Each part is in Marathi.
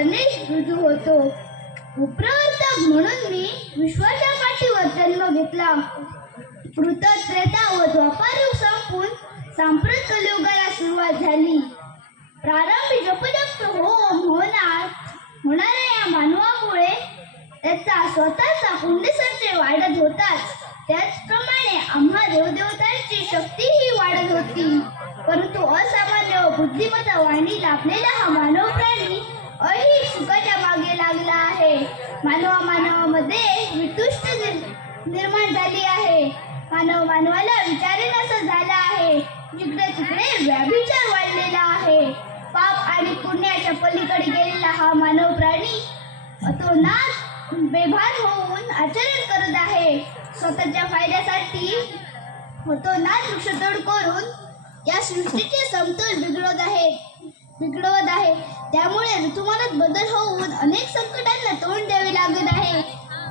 गणेश ऋतू होतो. उपप्रवर्तक म्हणून मी विश्वाच्या पाठीवर जन्म घेतला. कृत त्रेता व द्वापार संपून सांप्रत कलयुगाला सुरुवात झाली. प्रारंभी जपजप होम होणार होणाऱ्या या मानवामुळे त्याचा स्वतःचा पुण्यसंचय वाढत होताच. त्याचप्रमाणे आम्हा देवदेवतांची शक्तीही वाढत होती. परंतु असामान्य व बुद्धिमत्ता वाणी लाभलेला हा मानव प्राणी अहिक सुखाच्या मागे लागला आहे. मानवा मानवामध्ये वितुष्ट निर- निर्माण झाली आहे. मानव मानवाला विचारेन असं झालं आहे. जिकडे तिकडे व्याभिचार वाढलेला आहे. पाप आणि पुण्याच्या पलीकडे गेलेला हा मानव प्राणी तो नाच बेभान होऊन आचरण करत आहे. स्वतःच्या फायद्यासाठी तो नाच वृक्षतोड करून या सृष्टीचे समतोल बिघडत आहे. बिघडवत आहे. त्यामुळे ऋतुमानात बदल होऊन अनेक संकटांना तोंड द्यावे लागत आहे.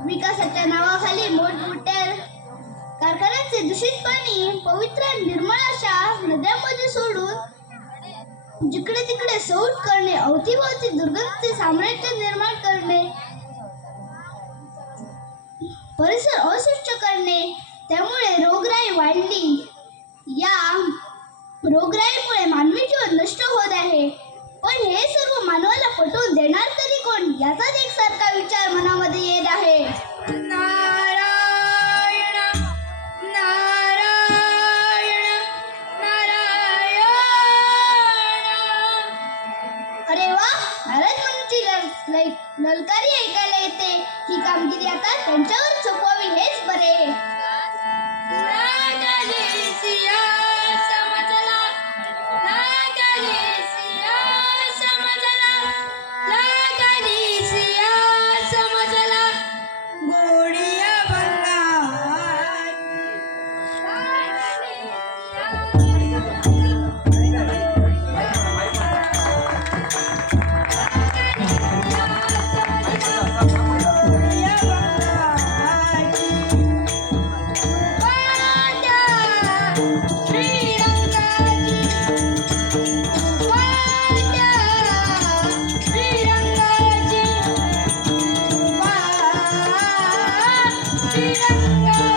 विकासाच्या नावाखाली मोठमोठ्या कारखान्यांचे दूषित पाणी पवित्र निर्मळ अशा नद्यांमध्ये सोडून जिकडे तिकडे सौट करणे अवतीभोवती दुर्गंधचे साम्राज्य निर्माण करणे परिसर अस्वच्छ करणे त्यामुळे रोगराई वाढली. या रोगराईमुळे मानवी जीवन नष्ट होत आहे. पण हे सर्व मानवाला पटवून देणार तरी कोण याचाच एक सारखा विचार मनामध्ये येत आहे. नारायण नारायण नारायण. अरे वा नारद ललकारी ऐकायला येते. ही कामगिरी आता त्यांच्यावर सोपवावी हेच श्रीरंगाची लागली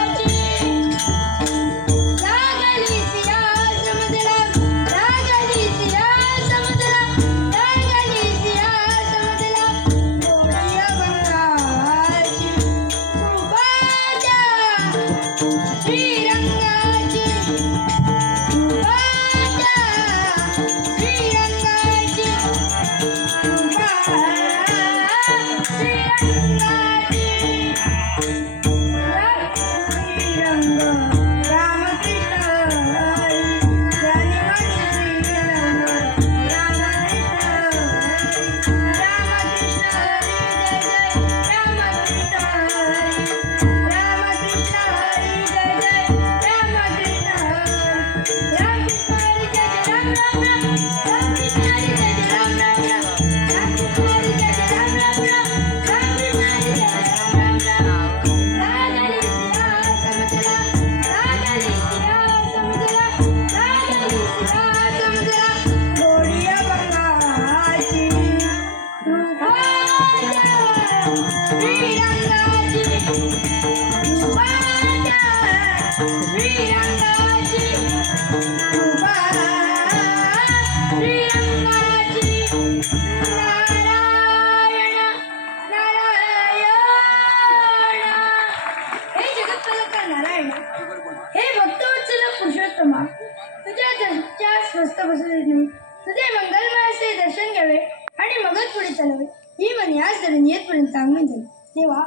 शांत बसू देत नाही तुझे मंगलमयाचे दर्शन घ्यावे आणि मगच पुढे चालावे ही मन याच धरून येतपर्यंत आगमन झाले तेव्हा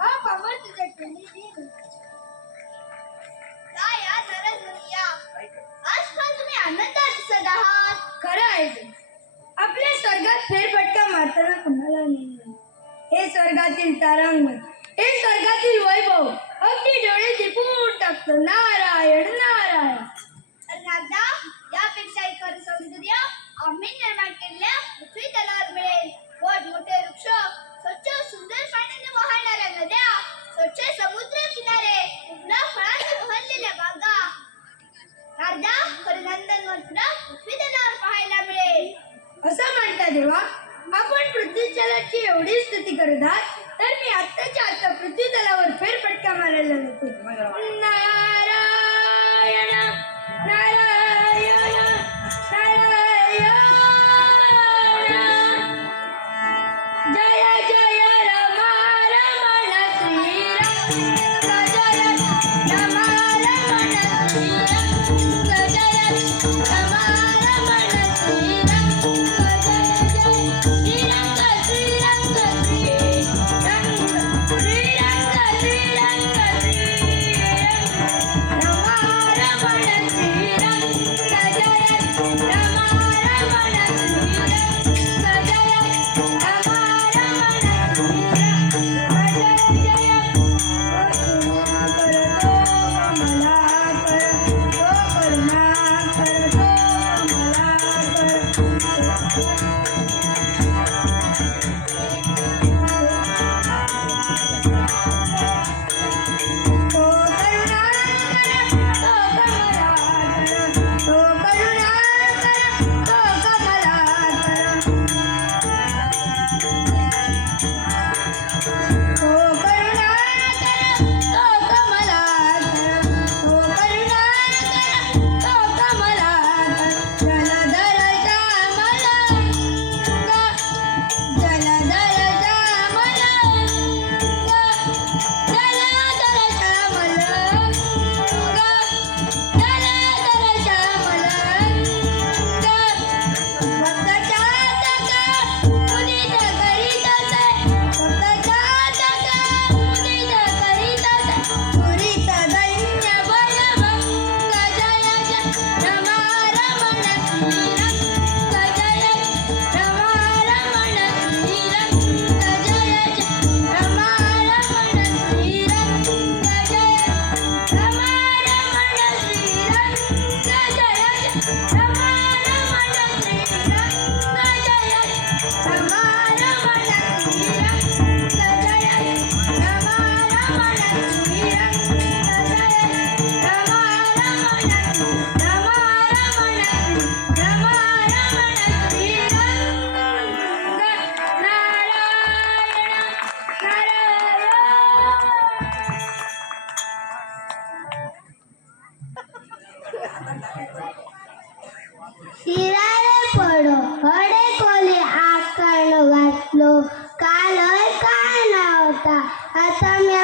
हा पावर तुझ्या आजकाल तुम्ही आपल्या स्वर्गात फेरफटका मारताना कुणाला हे स्वर्गातील तारांग हे स्वर्गातील वैभव अगदी डोळे दिपून टाकतो नारायण नारायण यापेक्षा एखादं सौंदर्य आम्ही निर्माण केलेल्या पृथ्वी तलावर मिळेल. वड मोठे वृक्ष स्वच्छ सुंदर पाण्याने वाहणाऱ्या नद्या स्वच्छ समुद्र किनारे उबला फळाने बहरलेल्या बागा. राजा खरनंदन मंत्र पृथ्वी तलावर पाहायला मिळेल. असं म्हणता देवा आपण पृथ्वी तलाची एवढी स्तुती करू आहात तर मी आत्ताच्या आत्ता पृथ्वी तलावर फेरफटका मारायला नको.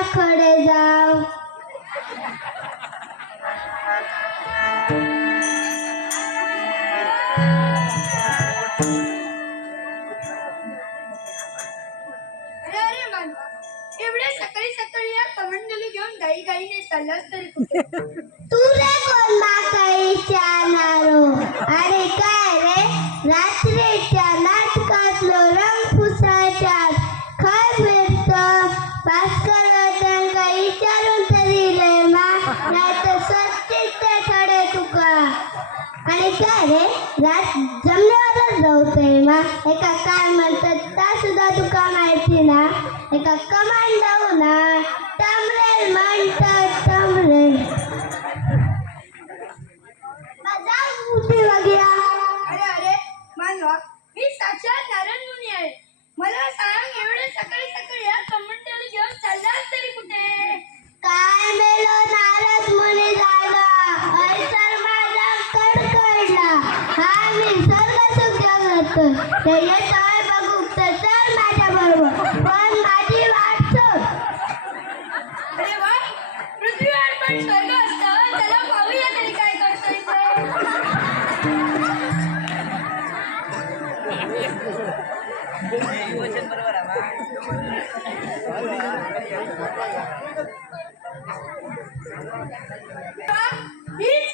देवाकडे जाव. एवढ्या सकाळी सकाळी या कमंडली घेऊन गाई गाईने चाललास तरी कुठे? तू रे He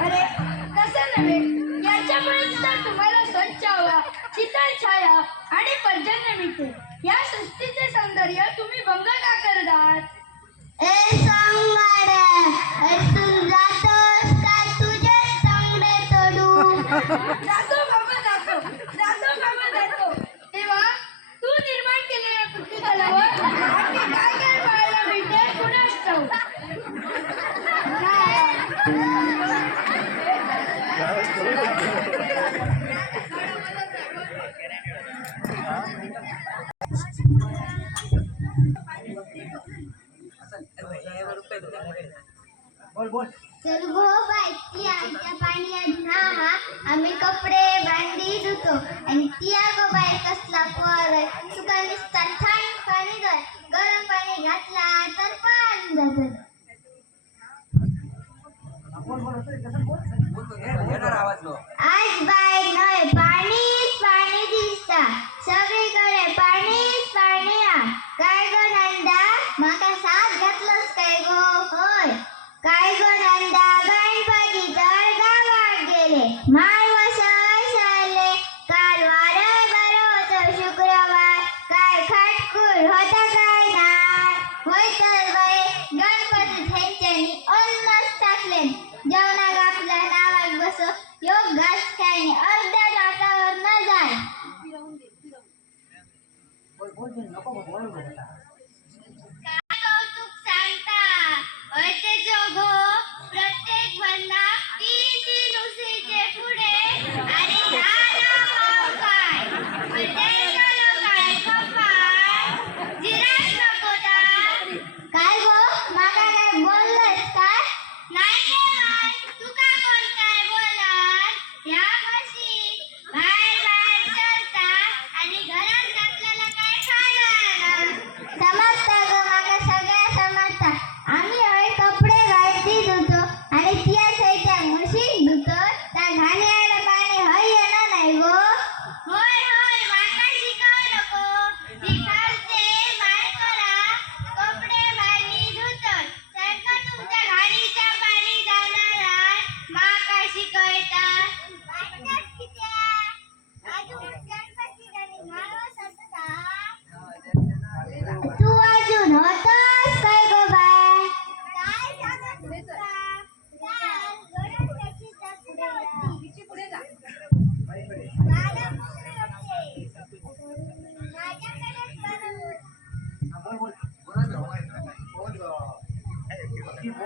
अरे तसं नव्हे. याच्यामुळेच तुम्हाला स्वच्छ हवा शीतल आणि पर्जन्य मिळते. या सृष्टीचे सौंदर्य तुम्ही भंग का करतात हो आम्ही कपडे भांडी धुतो. आणि तिया बाई कसला पोर सुका निसता थंड पाणी घर गरम पाणी घातला तर पाणी जातं. आज बाई नय पाणी पाणी दिसता. सगळे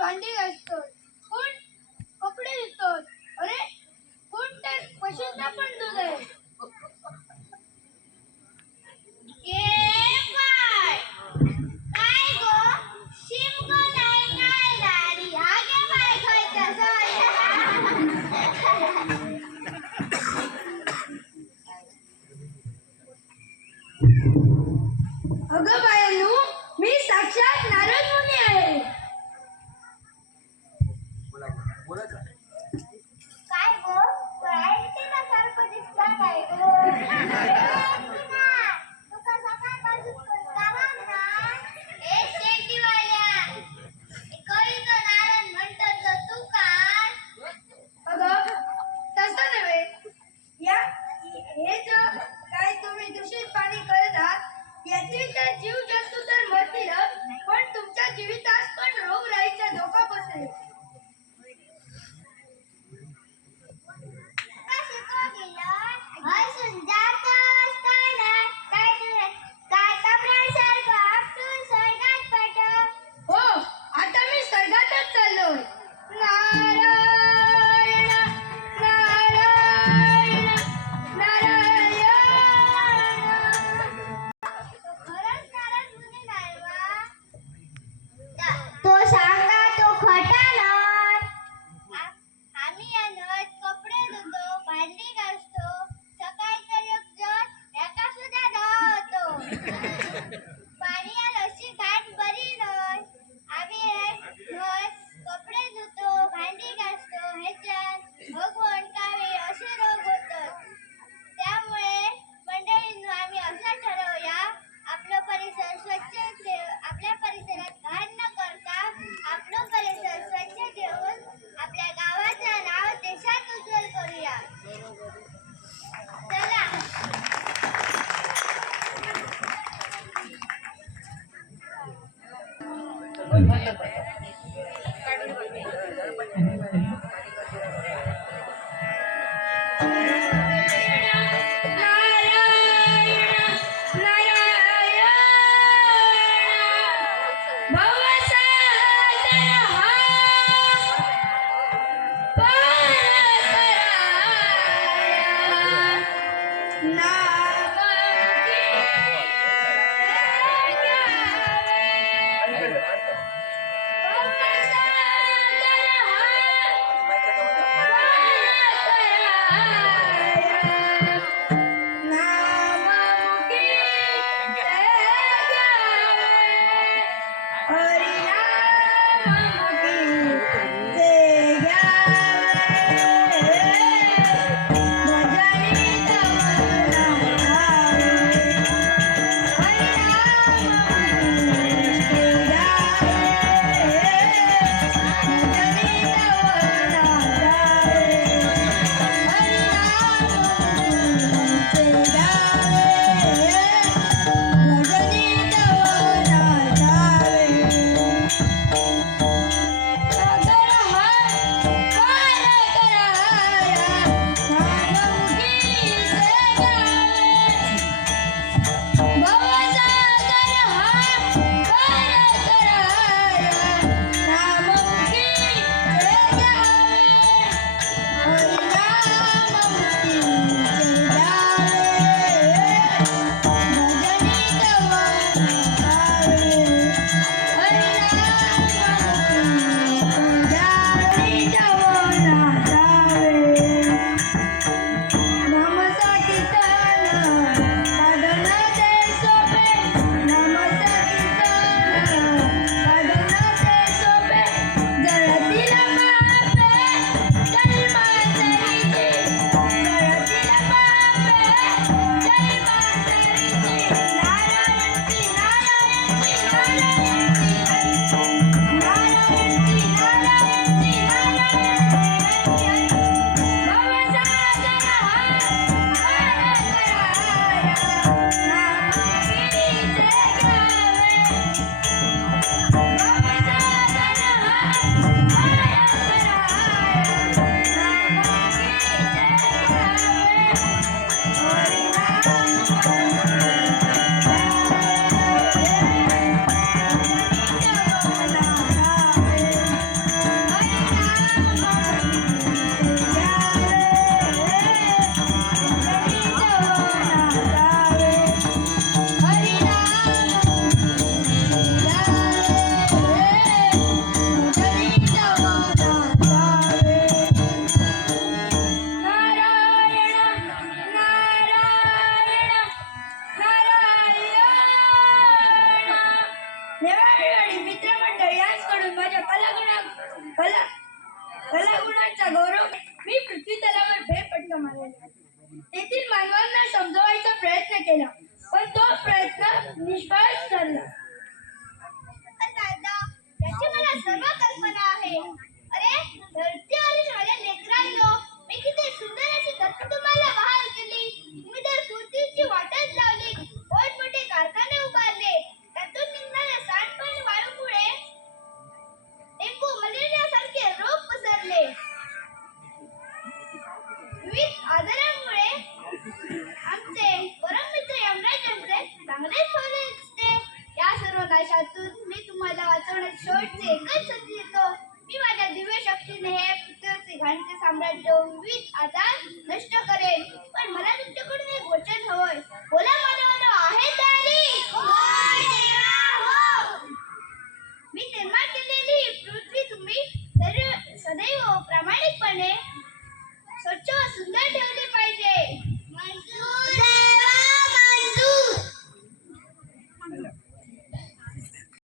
भांडी घासतो कोण? कपडे धुतो अरे कोण तर? पशूंना पण दूध आहे.